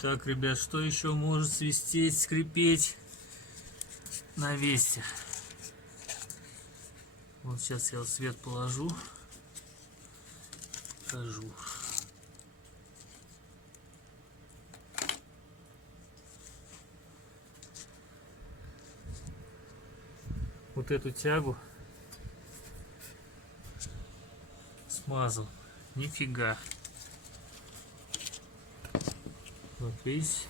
Так, ребят, что еще может свистеть, скрипеть на весе? Вот сейчас я свет положу, покажу. Вот эту тягу смазал. Нифига. Вот видите?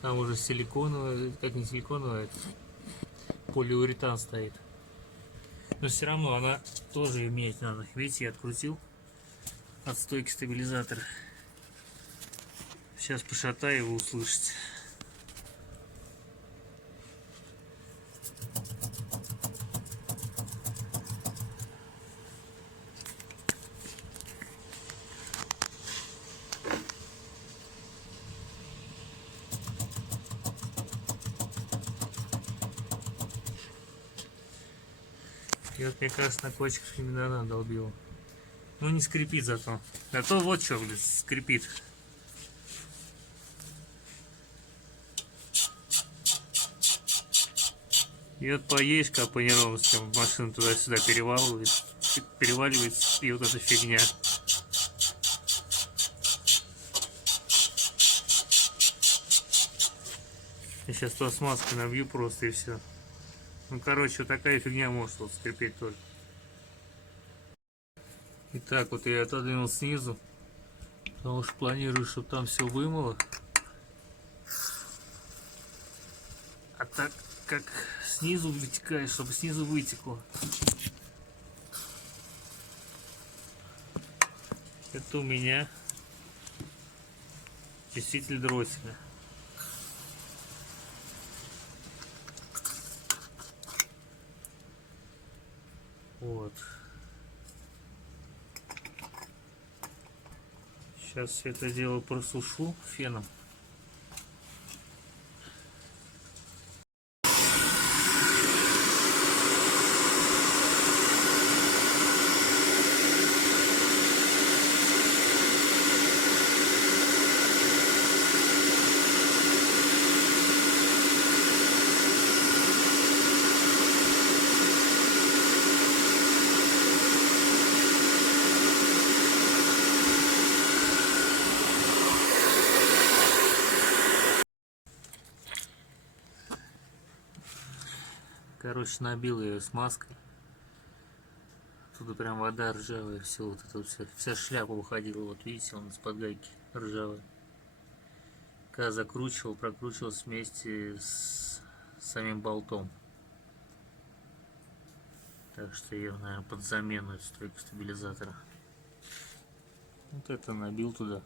Там уже силиконовая, как не силиконовая, полиуретан стоит. Но все равно она тоже иметь надо. Видите, я открутил от стойки стабилизатора. Сейчас пошатаю, его услышите. И вот мне как раз на кочках именно она долбила. Ну не скрипит зато. Зато вот что, блин, скрипит. И вот поедешь по неровностям, машина туда-сюда переваливается, и вот эта фигня. Я сейчас туда смазкой набью просто и все. Ну короче, вот такая фигня может вот скрипеть тоже. Итак, вот я отодвинул снизу, потому что планирую, чтобы там все вымыло. А так как снизу вытекает, чтобы снизу вытекло. Это у меня чиститель дросселя. Вот. Сейчас все это дело просушу феном. Короче, набил ее смазкой. Тут прям вода ржавая, все вот это вот, вся шляпа выходила. Вот видите, он из-под гайки ржавый. Когда закручивал, прокручивался вместе с самим болтом. Так что ее, наверное, под замену, эту стойку стабилизатора. Вот это набил туда,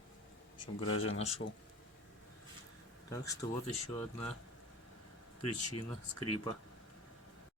что в гараже нашел. Так что вот еще одна причина скрипа.